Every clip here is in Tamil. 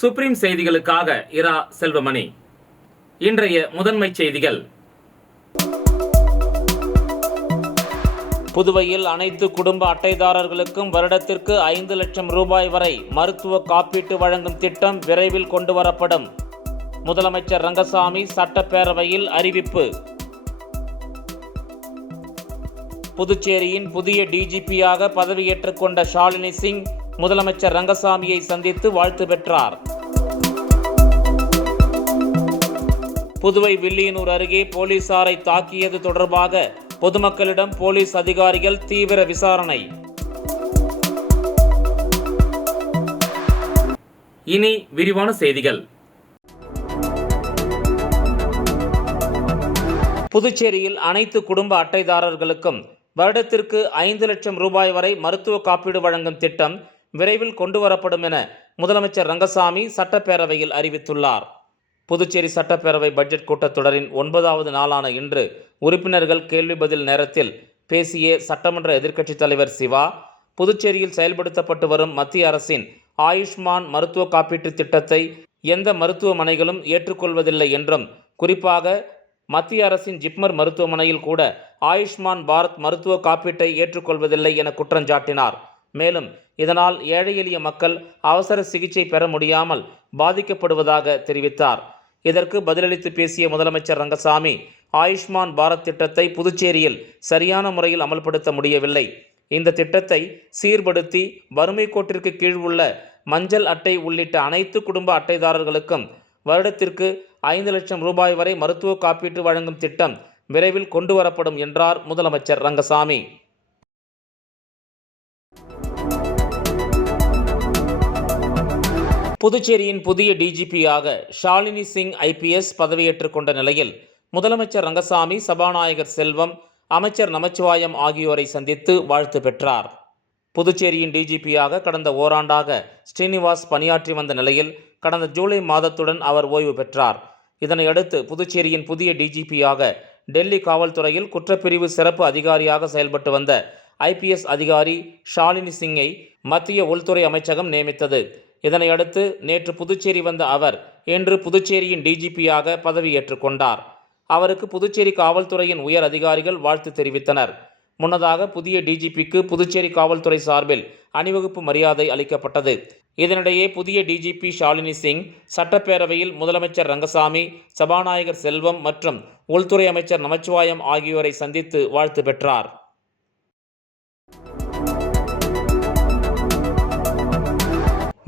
சுப்ரீம் செய்திகளுக்காக இரா செல்வமணி. இன்றைய முதன்மை செய்திகள். புதுவையில் அனைத்து குடும்ப அட்டைதாரர்களுக்கும் வருடத்திற்கு 5 லட்சம் ரூபாய் வரை மருத்துவ காப்பீட்டு வழங்கும் திட்டம் விரைவில் கொண்டுவரப்படும். முதலமைச்சர் ரங்கசாமி சட்டப்பேரவையில் அறிவிப்பு. புதுச்சேரியின் புதிய டிஜிபியாக பதவியேற்றுக் கொண்ட ஷாலினி சிங் முதலமைச்சர் ரங்கசாமியை சந்தித்து வாழ்த்து பெற்றார். புதுவை வில்லியனூர் அருகே போலீசாரை தாக்கியது தொடர்பாக பொதுமக்களிடம் போலீஸ் அதிகாரிகள் தீவிர விசாரணை. இனி விரிவான செய்திகள். புதுச்சேரியில் அனைத்து குடும்ப அட்டைதாரர்களுக்கும் வருடத்திற்கு 5 லட்சம் ரூபாய் வரை மருத்துவ காப்பீடு வழங்கும் திட்டம் விரைவில் கொண்டுவரப்படும் என முதலமைச்சர் ரங்கசாமி சட்டப்பேரவையில் அறிவித்துள்ளார். புதுச்சேரி சட்டப்பேரவை பட்ஜெட் கூட்டத்தொடரின் 9வது நாளான இன்று உறுப்பினர்கள் கேள்வி பதில் நேரத்தில் பேசிய சட்டமன்ற எதிர்க்கட்சித் தலைவர் சிவா, புதுச்சேரியில் செயல்படுத்தப்பட்டு வரும் மத்திய அரசின் ஆயுஷ்மான் மருத்துவ காப்பீட்டு திட்டத்தை எந்த மருத்துவமனைகளும் ஏற்றுக்கொள்வதில்லை என்றும், குறிப்பாக மத்திய அரசின் ஜிப்மர் மருத்துவமனையில் கூட ஆயுஷ்மான் பாரத் மருத்துவ காப்பீட்டை ஏற்றுக்கொள்வதில்லை என குற்றஞ்சாட்டினார். மேலும் இதனால் ஏழை எளிய மக்கள் அவசர சிகிச்சை பெற முடியாமல் பாதிக்கப்படுவதாக தெரிவித்தார். இதற்கு பதிலளித்து பேசிய முதலமைச்சர் ரங்கசாமி, ஆயுஷ்மான் பாரத் திட்டத்தை புதுச்சேரியில் சரியான முறையில் அமல்படுத்த முடியவில்லை. இந்த திட்டத்தை சீர்படுத்தி வறுமை கோட்டிற்கு கீழ் உள்ள மஞ்சள் அட்டை உள்ளிட்ட அனைத்து குடும்ப அட்டைதாரர்களுக்கும் வருடத்திற்கு 5 லட்சம் ரூபாய் வரை மருத்துவ காப்பீட்டு வழங்கும் திட்டம் விரைவில் கொண்டுவரப்படும் என்றார் முதலமைச்சர் ரங்கசாமி. புதுச்சேரியின் புதிய டிஜிபியாக ஷாலினி சிங் ஐபிஎஸ் பதவியேற்றுக் கொண்ட நிலையில் முதலமைச்சர் ரங்கசாமி சபாநாயகர் செல்வம், அமைச்சர் நமச்சிவாயம் ஆகியோரை சந்தித்து வாழ்த்து பெற்றார். புதுச்சேரியின் டிஜிபியாக கடந்த ஓராண்டாக ஸ்ரீனிவாஸ் பணியாற்றி வந்த நிலையில் கடந்த ஜூலை மாதத்துடன் அவர் ஓய்வு பெற்றார். இதனையடுத்து புதுச்சேரியின் புதிய டிஜிபியாக டெல்லி காவல்துறையில் குற்றப்பிரிவு சிறப்பு அதிகாரியாக செயல்பட்டு வந்த ஐபிஎஸ் அதிகாரி ஷாலினி சிங்கை மத்திய உள்துறை அமைச்சகம் நியமித்தது. இதனையடுத்து நேற்று புதுச்சேரி வந்த அவர் இன்று புதுச்சேரியின் டிஜிபியாக பதவியேற்றுக் கொண்டார். அவருக்கு புதுச்சேரி காவல்துறையின் உயர் அதிகாரிகள் வாழ்த்து தெரிவித்தனர். முன்னதாக புதிய டிஜிபிக்கு புதுச்சேரி காவல்துறை சார்பில் அணிவகுப்பு மரியாதை அளிக்கப்பட்டது. இதனிடையே புதிய டிஜிபி ஷாலினி சிங் சட்டப்பேரவையில் முதலமைச்சர் ரங்கசாமி, சபாநாயகர் செல்வம் மற்றும் உள்துறை அமைச்சர் நமச்சிவாயம் ஆகியோரை சந்தித்து வாழ்த்து பெற்றார்.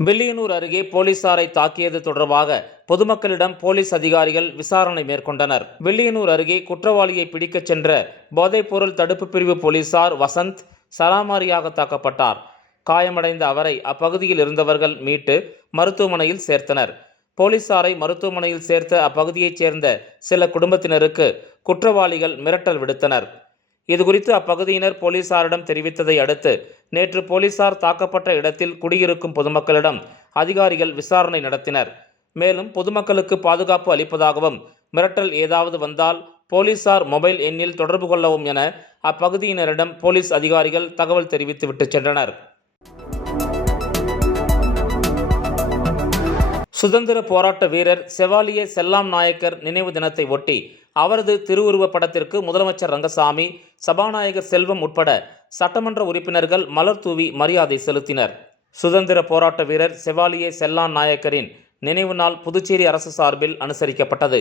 வில்லியனூர் அருகே போலீசாரை தாக்கியது தொடர்பாக பொதுமக்களிடம் போலீஸ் அதிகாரிகள் விசாரணை மேற்கொண்டனர். வில்லியனூர் அருகே குற்றவாளியை பிடிக்கச் சென்ற போதைப்பொருள் தடுப்பு பிரிவு போலீசார் வசந்த் சராமாரியாக தாக்கப்பட்டார். காயமடைந்த அவரை அப்பகுதியில் இருந்தவர்கள் மீட்டு மருத்துவமனையில் சேர்த்தனர். போலீசாரை மருத்துவமனையில் சேர்த்த அப்பகுதியைச் சேர்ந்த சில குடும்பத்தினருக்கு குற்றவாளிகள் மிரட்டல் விடுத்தனர். இதுகுறித்து அப்பகுதியினர் போலீசாரிடம் தெரிவித்ததை அடுத்து நேற்று போலீசார் தாக்கப்பட்ட இடத்தில் குடியிருக்கும் பொதுமக்களிடம் அதிகாரிகள் விசாரணை நடத்தினர். மேலும் பொதுமக்களுக்கு பாதுகாப்பு அளிப்பதாகவும், மிரட்டல் ஏதாவது வந்தால் போலீசார் மொபைல் எண்ணில் தொடர்பு கொள்ளவும் என அப்பகுதியினரிடம் போலீஸ் அதிகாரிகள் தகவல் தெரிவித்துவிட்டு சென்றனர். சுதந்திர போராட்ட வீரர் செவாலியே செல்லாம் நாயக்கர் நினைவு தினத்தை ஒட்டி அவரது திருவுருவப் படத்திற்கு முதலமைச்சர் ரங்கசாமி, சபாநாயகர் செல்வம் உட்பட சட்டமன்ற உறுப்பினர்கள் மலர் தூவி மரியாதை செலுத்தினர். சுதந்திர போராட்ட வீரர் செவாலியே செல்லான் நாயக்கரின் நினைவு நாள் புதுச்சேரி அரசு சார்பில் அனுசரிக்கப்பட்டது.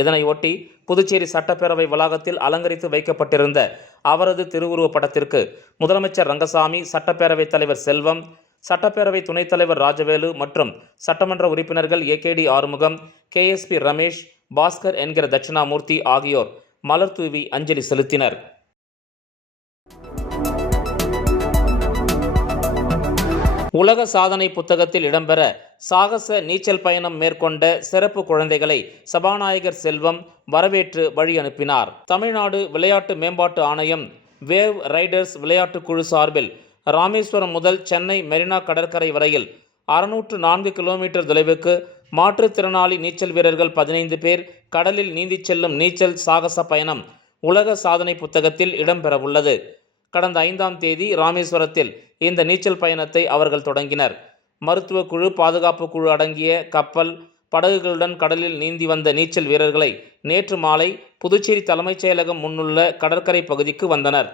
இதனையொட்டி புதுச்சேரி சட்டப்பேரவை வளாகத்தில் அலங்கரித்து வைக்கப்பட்டிருந்த அவரது திருவுருவப் படத்திற்கு முதலமைச்சர் ரங்கசாமி, சட்டப்பேரவைத் தலைவர் செல்வம், சட்டப்பேரவை துணைத் தலைவர் ராஜவேலு மற்றும் சட்டமன்ற உறுப்பினர்கள் ஏகேடி ஆறுமுகம், கேஎஸ்பி ரமேஷ், பாஸ்கர் என்கிற தட்சிணாமூர்த்தி ஆகியோர் மலர் தூவி அஞ்சலி செலுத்தினர். உலக சாதனை புத்தகத்தில் இடம்பெற சாகச நீச்சல் பயணம் மேற்கொண்ட சிறப்பு குழந்தைகளை சபாநாயகர் செல்வம் வரவேற்று வழி அனுப்பினார். தமிழ்நாடு விளையாட்டு மேம்பாட்டு ஆணையம் வேவ் ரைடர்ஸ் விளையாட்டு குழு சார்பில் ராமேஸ்வரம் முதல் சென்னை மெரினா கடற்கரை வரையில் 604 கிலோமீட்டர் தொலைவுக்கு மாற்றுத்திறனாளி நீச்சல் வீரர்கள் 15 பேர் கடலில் நீந்திச் செல்லும் நீச்சல் சாகச பயணம் உலக சாதனை புத்தகத்தில் இடம்பெறவுள்ளது. கடந்த 5ஆம் தேதி ராமேஸ்வரத்தில் இந்த நீச்சல் பயணத்தை அவர்கள் தொடங்கினர். மருத்துவ குழு, பாதுகாப்பு குழு அடங்கிய கப்பல், படகுகளுடன் கடலில் நீந்தி வந்த நீச்சல் வீரர்களை நேற்று மாலை புதுச்சேரி தலைமைச் செயலகம் முன்னுள்ள கடற்கரை பகுதிக்கு வந்தனர்.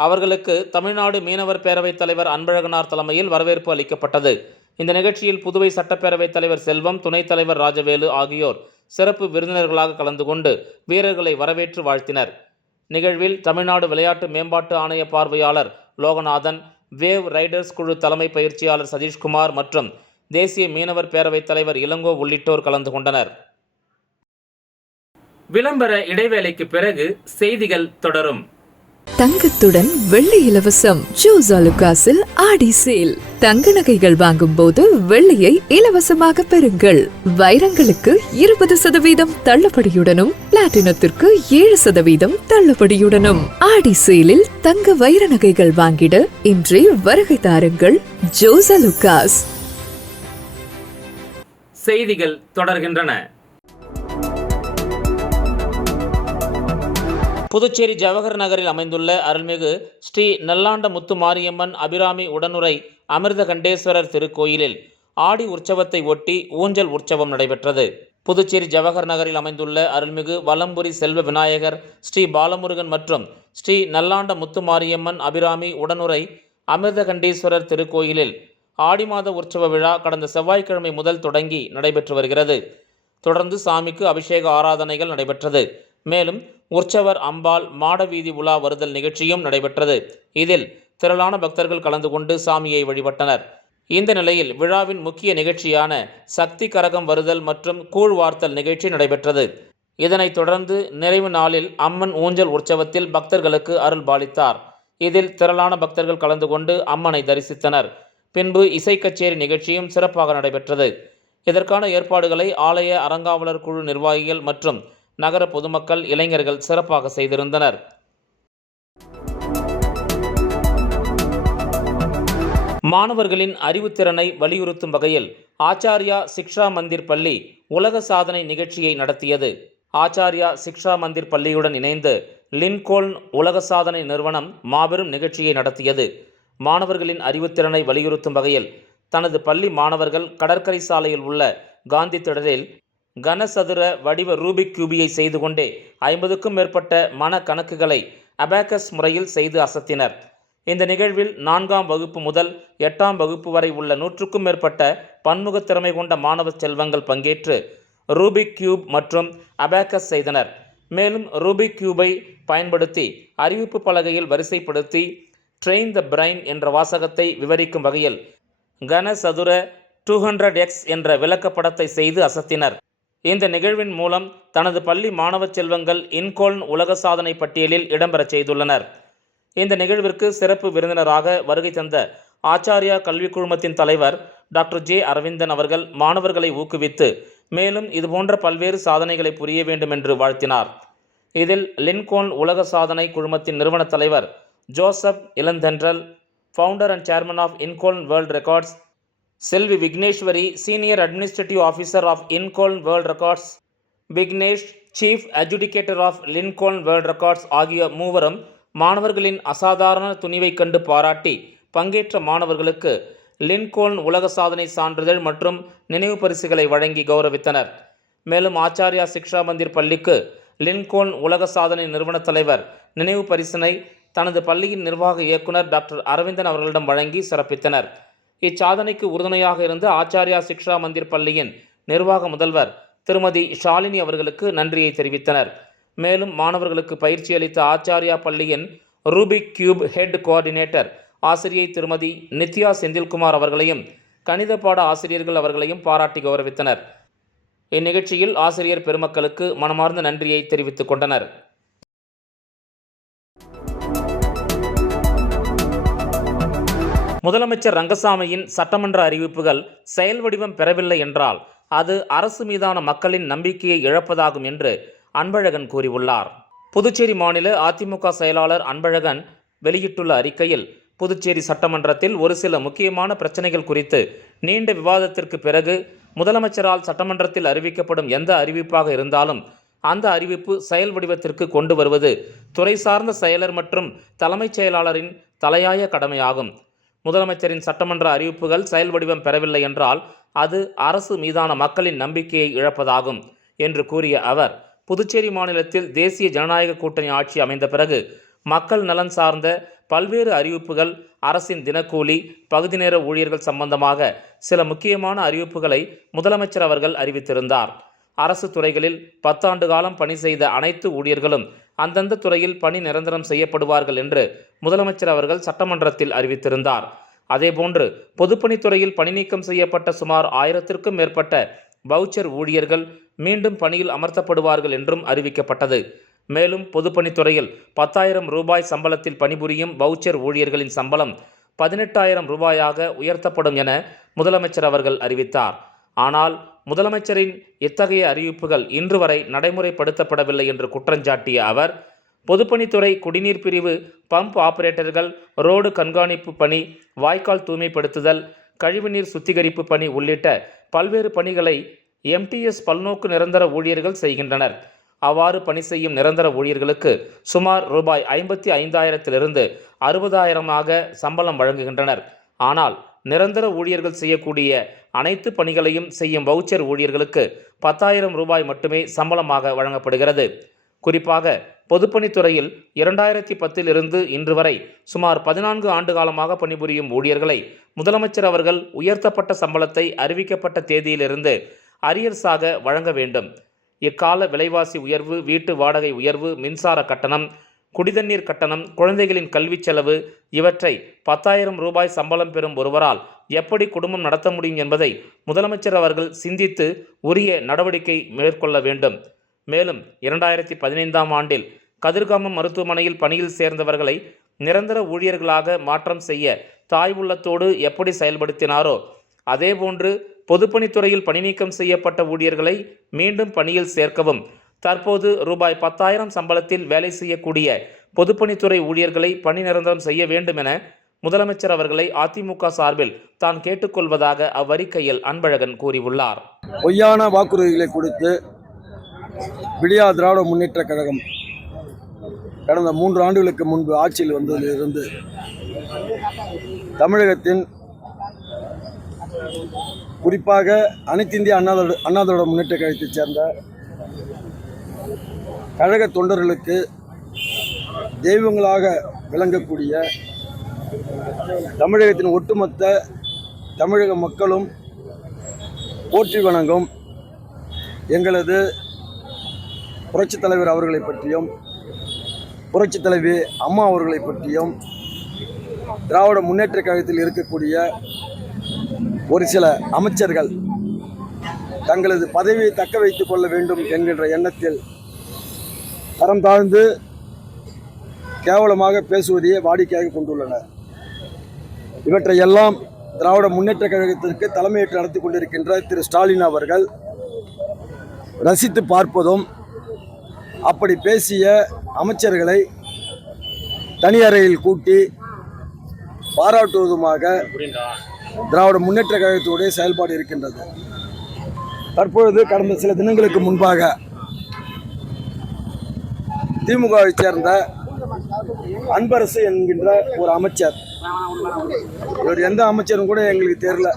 அவர்களுக்கு தமிழ்நாடு மீனவர் பேரவைத் தலைவர் அன்பழகனார் தலைமையில் வரவேற்பு அளிக்கப்பட்டது. இந்த நிகழ்ச்சியில் புதுவை சட்டப்பேரவைத் தலைவர் செல்வம், துணைத் தலைவர் ராஜவேலு ஆகியோர் சிறப்பு விருந்தினர்களாக கலந்து கொண்டு வீரர்களை வரவேற்று வாழ்த்தினர். நிகழ்வில் தமிழ்நாடு விளையாட்டு மேம்பாட்டு ஆணைய பார்வையாளர் லோகநாதன், வேவ் ரைடர்ஸ் குழு தலைமை பயிற்சியாளர் சதீஷ்குமார் மற்றும் தேசிய மீனவர் பேரவைத் தலைவர் இளங்கோ உள்ளிட்டோர் கலந்து கொண்டனர். விளம்பர இடைவேளைக்கு பிறகு செய்திகள் தொடரும். தங்கத்துடன் வெள்ளி இலவசம். ஜோஸ் ஆலுகாஸில் ஆடி சேல். தங்க நகைகள் வாங்கும் போது வெள்ளியை இலவசமாக பெறுங்கள். வைரங்களுக்கு 20% தள்ளுபடியுடனும், பிளாட்டினத்திற்கு 7% தள்ளுபடியுடனும் ஆடி சேலில் தங்க வைர நகைகள் வாங்கிட இன்றே வருகை தாருங்கள். ஜோஸ் ஆலுகாஸ். செய்திகள் தொடர்கின்றன. புதுச்சேரி ஜவஹர் நகரில் அமைந்துள்ள அருள்மிகு ஸ்ரீ நல்லாண்ட முத்து மாரியம்மன் அபிராமி உடனுறை அமிர்த கண்டேஸ்வரர் திருக்கோயிலில் ஆடி உற்சவத்தை ஒட்டி ஊஞ்சல் உற்சவம் நடைபெற்றது. புதுச்சேரி ஜவஹர் நகரில் அமைந்துள்ள அருள்மிகு வலம்புரி செல்வ விநாயகர், ஸ்ரீ பாலமுருகன் மற்றும் ஸ்ரீ நல்லாண்ட முத்து மாரியம்மன் அபிராமி உடனுறை அமிர்த கண்டேஸ்வரர் திருக்கோயிலில் ஆடி மாத உற்சவ விழா கடந்த செவ்வாய்க்கிழமை முதல் தொடங்கி நடைபெற்று வருகிறது. தொடர்ந்து சாமிக்கு அபிஷேக ஆராதனைகள் நடைபெற்றது. மேலும் உற்சவர் அம்பாள் மாடவீதி உலா வருதல் நிகழ்ச்சியும் நடைபெற்றது. இதில் திரளான பக்தர்கள் கலந்து கொண்டு சாமியை வழிபட்டனர். இந்த நிலையில் விழாவின் முக்கிய நிகழ்ச்சியான சக்தி கரகம் வருதல் மற்றும் கூழ் வார்த்தல் நிகழ்ச்சி நடைபெற்றது. இதனைத் தொடர்ந்து நிறைவு நாளில் அம்மன் ஊஞ்சல் உற்சவத்தில் பக்தர்களுக்கு அருள் பாலித்தார். இதில் திரளான பக்தர்கள் கலந்து கொண்டு அம்மனை தரிசித்தனர். பின்பு இசை கச்சேரி நிகழ்ச்சியும் சிறப்பாக நடைபெற்றது. இதற்கான ஏற்பாடுகளை ஆலய அறங்காவலர் குழு நிர்வாகிகள் மற்றும் நகர பொதுமக்கள், இளைஞர்கள் சிறப்பாக செய்திருந்தனர். மாணவர்களின் அறிவுத்திறனை வலியுறுத்தும் வகையில் ஆச்சாரியா சிக்ஷா மந்திர் பள்ளி உலக சாதனை நிகழ்ச்சியை நடத்தியது. ஆச்சாரியா சிக்ஷா மந்திர் பள்ளியுடன் இணைந்து லின்கோல்ன் உலக சாதனை நிறுவனம் மாபெரும் நிகழ்ச்சியை நடத்தியது. மாணவர்களின் அறிவுத்திறனை வலியுறுத்தும் வகையில் தனது பள்ளி மாணவர்கள் கடற்கரை சாலையில் உள்ள காந்தி திடலில் கனசதுர வடிவ ரூபிக் கியூபியை செய்து கொண்டே 50க்கும் மேற்பட்ட மன கணக்குகளை அபாக்கஸ் முறையில் செய்து அசத்தினர். இந்த நிகழ்வில் 4ஆம் வகுப்பு முதல் 8ஆம் வகுப்பு வரை உள்ள 100க்கும் மேற்பட்ட பன்முக திறமை கொண்ட மாணவ செல்வங்கள் பங்கேற்று ரூபிக் கியூப் மற்றும் அபாக்கஸ் செய்தனர். மேலும் ரூபிக் கியூபை பயன்படுத்தி அறிவிப்பு பலகையில் வரிசைப்படுத்தி ட்ரெயின் த பிரைன் என்ற வாசகத்தை விவரிக்கும் வகையில் கனசதுர 200x என்ற விளக்கப்படத்தை செய்து அசத்தினர். இந்த நிகழ்வின் மூலம் தனது பள்ளி மாணவ செல்வங்கள் இன்கோல்ன் உலக சாதனை பட்டியலில் இடம்பெறச் செய்துள்ளனர். இந்த நிகழ்விற்கு சிறப்பு விருந்தினராக வருகை தந்த ஆச்சாரியா கல்விக் குழுமத்தின் தலைவர் டாக்டர் ஜே அரவிந்தன் அவர்கள் மாணவர்களை ஊக்குவித்து மேலும் இதுபோன்ற பல்வேறு சாதனைகளை புரிய வேண்டும் என்று வாழ்த்தினார். இதில் லின்கோல்ன் உலக சாதனை குழுமத்தின் நிறுவன தலைவர் Joseph Ilanthendral, founder and chairman of Lincoln world records செல்வி Vigneshwari, senior administrative officer of Lincoln world records Vignesh, chief adjudicator of Lincoln world records ஆகிய மூவரும் மாணவர்களின் அசாதாரண துணிவை கண்டு பாராட்டி பங்கேற்ற மாணவர்களுக்கு லின்கோல்ன் உலக சாதனை சான்றிதழ் மற்றும் நினைவு பரிசுகளை வழங்கி கௌரவித்தனர். மேலும் ஆச்சாரியா சிக்ஷா மந்திர் பள்ளிக்கு லின்கோல்ன் உலக சாதனை நிறுவன தலைவர் நினைவு பரிசினை தனது பள்ளியின் நிர்வாக இயக்குனர் டாக்டர் அரவிந்தன் அவர்களிடம் வழங்கி சிறப்பித்தனர். இச்சாதனைக்கு உறுதுணையாக இருந்த ஆச்சாரியா சிக்ஷா மந்திர் பள்ளியின் நிர்வாக முதல்வர் திருமதி ஷாலினி அவர்களுக்கு நன்றியை தெரிவித்தனர். மேலும் மாணவர்களுக்கு பயிற்சி அளித்த ஆச்சாரியா பள்ளியின் ரூபிக் கியூப் ஹெட் கோஆர்டினேட்டர் ஆசிரியை திருமதி நித்யா செந்தில்குமார் அவர்களையும் கணித பாட ஆசிரியர்கள் அவர்களையும் பாராட்டி கௌரவித்தனர். இந்நிகழ்ச்சியில் ஆசிரியர் பெருமக்களுக்கு மனமார்ந்த நன்றியை தெரிவித்துக் கொண்டனர். முதலமைச்சர் ரங்கசாமியின் சட்டமன்ற அறிவிப்புகள் செயல் வடிவம் பெறவில்லை என்றால் அது அரசு மீதான மக்களின் நம்பிக்கையை இழப்பதாகும் என்று அன்பழகன் கூறியுள்ளார். புதுச்சேரி மாநில அதிமுக செயலாளர் அன்பழகன் வெளியிட்டுள்ள அறிக்கையில், புதுச்சேரி சட்டமன்றத்தில் ஒரு சில முக்கியமான பிரச்சனைகள் குறித்து நீண்ட விவாதத்திற்கு பிறகு முதலமைச்சரால் சட்டமன்றத்தில் அறிவிக்கப்படும் எந்த அறிவிப்பாக இருந்தாலும் அந்த அறிவிப்பு செயல் வடிவத்திற்கு கொண்டு வருவது துறை சார்ந்த செயலர் மற்றும் தலைமைச் செயலாளரின் தலையாய கடமையாகும். முதலமைச்சரின் சட்டமன்ற அறிவிப்புகள் செயல் வடிவம் பெறவில்லை என்றால் அது அரசு மீதான மக்களின் நம்பிக்கையை இழப்பதாகும் என்று கூறிய அவர், புதுச்சேரி மாநிலத்தில் தேசிய ஜனநாயக கூட்டணி ஆட்சி அமைந்த பிறகு மக்கள் நலன் சார்ந்த பல்வேறு அறிவிப்புகள், அரசின் தினக்கூலி, பகுதி நேர ஊழியர்கள் சம்பந்தமாக சில முக்கியமான அறிவிப்புகளை முதலமைச்சர் அவர்கள் அறிவித்திருந்தார். அரசு துறைகளில் 10 ஆண்டு காலம் பணி செய்த அனைத்து ஊழியர்களும் அந்தந்த துறையில் பணி நிரந்தரம் செய்யப்படுவார்கள் என்று முதலமைச்சர் அவர்கள் சட்டமன்றத்தில் அறிவித்திருந்தார். அதேபோன்று பொதுப்பணித்துறையில் பணி நீக்கம் செய்யப்பட்ட சுமார் 1000க்கும் மேற்பட்ட வவுச்சர் ஊழியர்கள் மீண்டும் பணியில் அமர்த்தப்படுவார்கள் என்றும் அறிவிக்கப்பட்டது. மேலும் பொதுப்பணித்துறையில் 10,000 ரூபாய் சம்பளத்தில் பணிபுரியும் வவுச்சர் ஊழியர்களின் சம்பளம் 18,000 ரூபாயாக உயர்த்தப்படும் என முதலமைச்சர் அவர்கள் அறிவித்தார். ஆனால் முதலமைச்சரின் இத்தகைய அறிவிப்புகள் இன்று வரை நடைமுறைப்படுத்தப்படவில்லை என்று குற்றஞ்சாட்டிய அவர், பொதுப்பணித்துறை குடிநீர் பிரிவு, பம்ப் ஆபரேட்டர்கள், ரோடு கண்காணிப்பு பணி, வாய்க்கால் தூய்மைப்படுத்துதல், கழிவுநீர் சுத்திகரிப்பு பணி உள்ளிட்ட பல்வேறு பணிகளை எம்டிஎஸ் பல்நோக்கு நிரந்தர ஊழியர்கள் செய்கின்றனர். அவ்வாறு பணி செய்யும் நிரந்தர ஊழியர்களுக்கு சுமார் ரூபாய் 55,000 60,000 சம்பளம் வழங்குகின்றனர். ஆனால் நிரந்தர ஊழியர்கள் செய்யக்கூடிய அனைத்து பணிகளையும் செய்யும் வவுச்சர் ஊழியர்களுக்கு 10,000 ரூபாய் மட்டுமே சம்பளமாக வழங்கப்படுகிறது. குறிப்பாக பொதுப்பணித்துறையில் 2010 இன்று வரை சுமார் 14 ஆண்டு காலமாக பணிபுரியும் ஊழியர்களை முதலமைச்சர் அவர்கள் உயர்த்தப்பட்ட சம்பளத்தை அறிவிக்கப்பட்ட தேதியிலிருந்து அரியர்ஸாக வழங்க வேண்டும். இக்கால விலைவாசி உயர்வு, வீட்டு வாடகை உயர்வு, மின்சார கட்டணம், குடிதண்ணீர் கட்டணம், குழந்தைகளின் கல்வி செலவு இவற்றை 10,000 ரூபாய் சம்பளம் பெறும் ஒருவரால் எப்படி குடும்பம் நடத்த முடியும் என்பதை முதலமைச்சர் அவர்கள் சிந்தித்து உரிய நடவடிக்கை மேற்கொள்ள வேண்டும். மேலும் 2015 ஆண்டில் கதிர்காமம் மருத்துவமனையில் பணியில் சேர்ந்தவர்களை நிரந்தர ஊழியர்களாக மாற்றம் செய்ய தாய் உள்ளத்தோடு எப்படி செயல்படுத்தினாரோ அதேபோன்று பொதுப்பணித்துறையில் பணி நீக்கம் செய்யப்பட்ட ஊழியர்களை மீண்டும் பணியில் சேர்க்கவும், தற்போது ரூபாய் 10,000 சம்பளத்தில் வேலை செய்யக்கூடிய பொதுப்பணித்துறை ஊழியர்களை பணி நிரந்தரம் செய்ய வேண்டும் என முதலமைச்சர் அவர்களை அதிமுக சார்பில் தான் கேட்டுக்கொள்வதாக அவ்வறிக்கையில் அன்பழகன் கூறியுள்ளார். பொய்யான வாக்குறுதிகளை கொடுத்து விடியா திராவிட முன்னேற்ற கழகம் கடந்த 3 ஆண்டுகளுக்கு முன்பு ஆட்சியில் வந்ததிலிருந்து தமிழகத்தின் குறிப்பாக அனைத்து இந்திய அண்ணா திராவிட முன்னேற்ற கழகத்தைச் சேர்ந்த கழக தொண்டர்களுக்கு தெய்வங்களாக விளங்கக்கூடிய தமிழகத்தின் ஒட்டுமொத்த தமிழக மக்களும் போற்றி வணங்கும் எங்களது புரட்சித் தலைவர் அவர்களை பற்றியும் புரட்சித் தலைவி அம்மா அவர்களை பற்றியும் திராவிட முன்னேற்ற கழகத்தில் இருக்கக்கூடிய ஒரு சில அமைச்சர்கள் தங்களது பதவியை தக்க வைத்துக் கொள்ள வேண்டும் என்கின்ற எண்ணத்தில் தரம் தாழ்ந்து கேவலமாக பேசுவதையே வாடிக்கையாக கொண்டுள்ளனர். இவற்றையெல்லாம் திராவிட முன்னேற்ற கழகத்திற்கு தலைமையேற்று நடத்தி கொண்டிருக்கின்ற திரு ஸ்டாலின் அவர்கள் ரசித்து பார்ப்பதும், அப்படி பேசிய அமைச்சர்களை தனி அறையில் கூட்டி பாராட்டுவதுமாக திராவிட முன்னேற்ற கழகத்துடைய செயல்பாடு இருக்கின்றது. தற்பொழுது கடந்த சில தினங்களுக்கு முன்பாக திமுகவை சேர்ந்த அன்பரசு என்கின்ற ஒரு அமைச்சர், இவர் எந்த அமைச்சரும் கூட எங்களுக்கு தெரியல,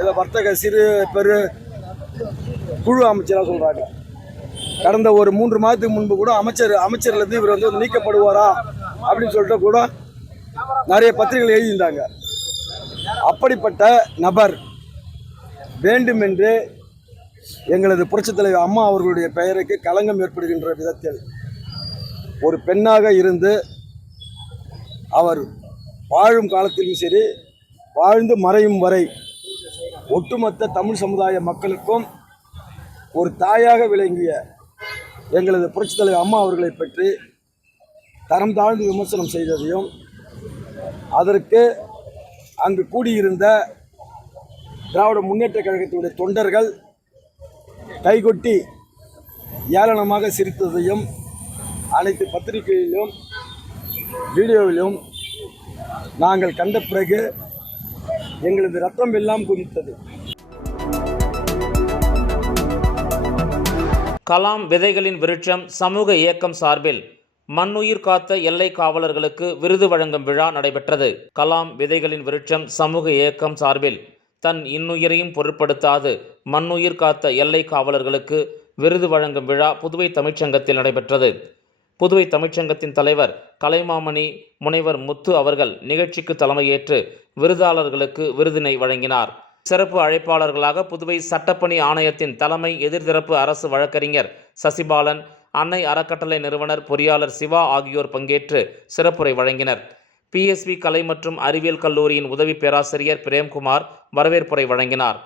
ஏதோ வர்த்தக சிறு பெரு குழு அமைச்சராக சொல்றாங்க. கடந்த ஒரு 3 மாதத்துக்கு முன்பு கூட அமைச்சர்லேருந்து இவர் வந்து நீக்கப்படுவாரா அப்படின்னு சொல்லிட்டு கூட நிறைய பத்திரிகைகள் எழுதியிருந்தாங்க. அப்படிப்பட்ட நபர் வேண்டுமென்று எங்களது புரட்சித் தலைவர் அம்மா அவர்களுடைய பெயருக்கு களங்கம் ஏற்படுகின்ற விதத்தில் ஒரு பெண்ணாக இருந்து அவர் வாழும் காலத்திலும் சரி, வாழ்ந்து மறையும் வரை ஒட்டுமொத்த தமிழ் சமுதாய மக்களுக்கும் ஒரு தாயாக விளங்கிய எங்களது புரட்சித் தலைவர் அம்மா அவர்களை பற்றி தரம் தாழ்ந்து விமர்சனம் செய்ததையும், அதற்கு அங்கு கூடியிருந்த திராவிட முன்னேற்ற கழகத்தினுடைய தொண்டர்கள் கைகொட்டி ஏளனமாக சிரித்ததையும் அனைத்து பத்திரிகைகளிலும் வீடியோவிலும் நாங்கள் கண்ட பிறகு எங்களது ரத்தம் எல்லாம் குதித்தது. கலாம் விதைகளின் விருட்சம் சமூக இயக்கம் சார்பில் மண்ணுயிர் காத்த எல்லை காவலர்களுக்கு விருது வழங்கும் விழா நடைபெற்றது. கலாம் விதைகளின் விருட்சம் சமூக இயக்கம் சார்பில் தன் இன்னுயிரையும் பொருட்படுத்தாது மண்ணுயிர் காத்த எல்லை காவலர்களுக்கு விருது வழங்கும் விழா புதுவை தமிழ்ச்சங்கத்தில் நடைபெற்றது. புதுவை தமிழ்ச்சங்கத்தின் தலைவர் கலைமாமணி முனைவர் முத்து அவர்கள் நிகழ்ச்சிக்கு தலைமையேற்று விருதாளர்களுக்கு விருதினை வழங்கினார். சிறப்பு அழைப்பாளர்களாக புதுவை சட்டப்பணி ஆணையத்தின் தலைமை எதிர்த்தரப்பு அரசு வழக்கறிஞர் சசிபாலன், அன்னை அறக்கட்டளை நிறுவனர் பொறியாளர் சிவா ஆகியோர் பங்கேற்று சிறப்புரை வழங்கினர். PSV கலை மற்றும் அறிவியல் கல்லூரியின் உதவி பேராசிரியர் பிரேம்குமார் வரவேற்புரை வழங்கினார்.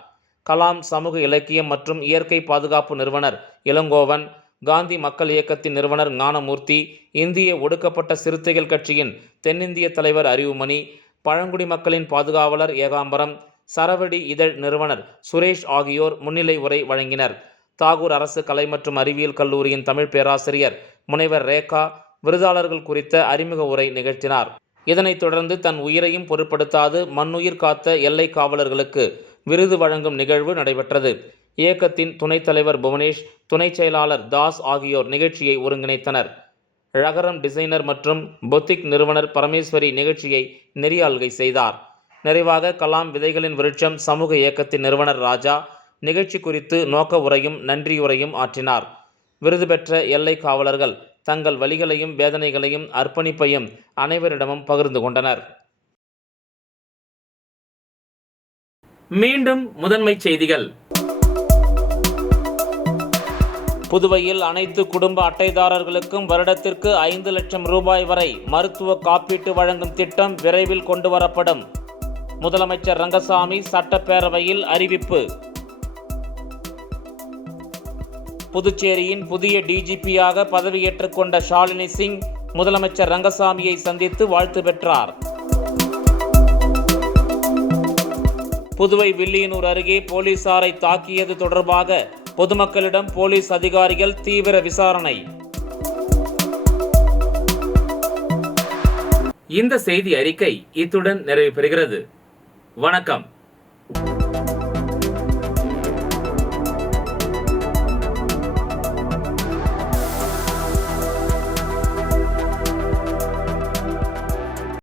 கலாம் சமூக இலக்கியம் மற்றும் இயற்கை பாதுகாப்பு நிறுவனர் இளங்கோவன், காந்தி மக்கள் இயக்கத்தின் நிறுவனர் ஞானமூர்த்தி, இந்திய ஒடுக்கப்பட்ட சிறுத்தைகள் கட்சியின் தென்னிந்திய தலைவர் அறிவுமணி, பழங்குடி மக்களின் பாதுகாவலர் ஏகாம்பரம், சரவடி இதழ் நிறுவனர் சுரேஷ் ஆகியோர் முன்னிலை உரை வழங்கினர். தாகூர் அரசு கலை மற்றும் அறிவியல் கல்லூரியின் தமிழ் பேராசிரியர் முனைவர் ரேகா விருதாளர்கள் குறித்த அறிமுக உரை நிகழ்த்தினார். இதனைத் தொடர்ந்து தன் உயிரையும் பொருட்படுத்தாது மண்ணுயிர் காத்த எல்லை காவலர்களுக்கு விருது வழங்கும் நிகழ்வு நடைபெற்றது. இயக்கத்தின் துணைத் தலைவர் புவனேஷ், துணைச் செயலாளர் தாஸ் ஆகியோர் நிகழ்ச்சியை ஒருங்கிணைத்தனர். ழகரம் டிசைனர் மற்றும் பொத்திக் நிறுவனர் பரமேஸ்வரி நிகழ்ச்சியை நெறியாள்கை செய்தார். நிறைவாக கலாம் விதைகளின் விருட்சம் சமூக இயக்கத்தின் நிறுவனர் ராஜா நிகழ்ச்சி குறித்து நோக்க உரையும் நன்றியுரையும் ஆற்றினார். விருது பெற்ற எல்லை காவலர்கள் தங்கள் வலிகளையும் வேதனைகளையும் அர்ப்பணிப்பையும் அனைவரிடமும் பகிர்ந்து கொண்டனர். மீண்டும் முதன்மை செய்திகள். புதுவையில் அனைத்து குடும்ப அட்டைதாரர்களுக்கும் வருடத்திற்கு 5 லட்சம் ரூபாய் வரை மருத்துவ காப்பீட்டு வழங்கும் திட்டம் விரைவில் கொண்டுவரப்படும். முதலமைச்சர் ரங்கசாமி சட்டப்பேரவையில் அறிவிப்பு. புதுச்சேரியின் புதிய DGP-யாக பதவியேற்றுக் கொண்ட ஷாலினி சிங் முதலமைச்சர் ரங்கசாமியை சந்தித்து வாழ்த்து பெற்றார். புதுவை வில்லியனூர் அருகே போலீசாரை தாக்கியது தொடர்பாக பொதுமக்களிடம் போலீஸ் அதிகாரிகள் தீவிர விசாரணை. இந்த செய்தி அறிக்கை இத்துடன் நிறைவு பெறுகிறது. வணக்கம்.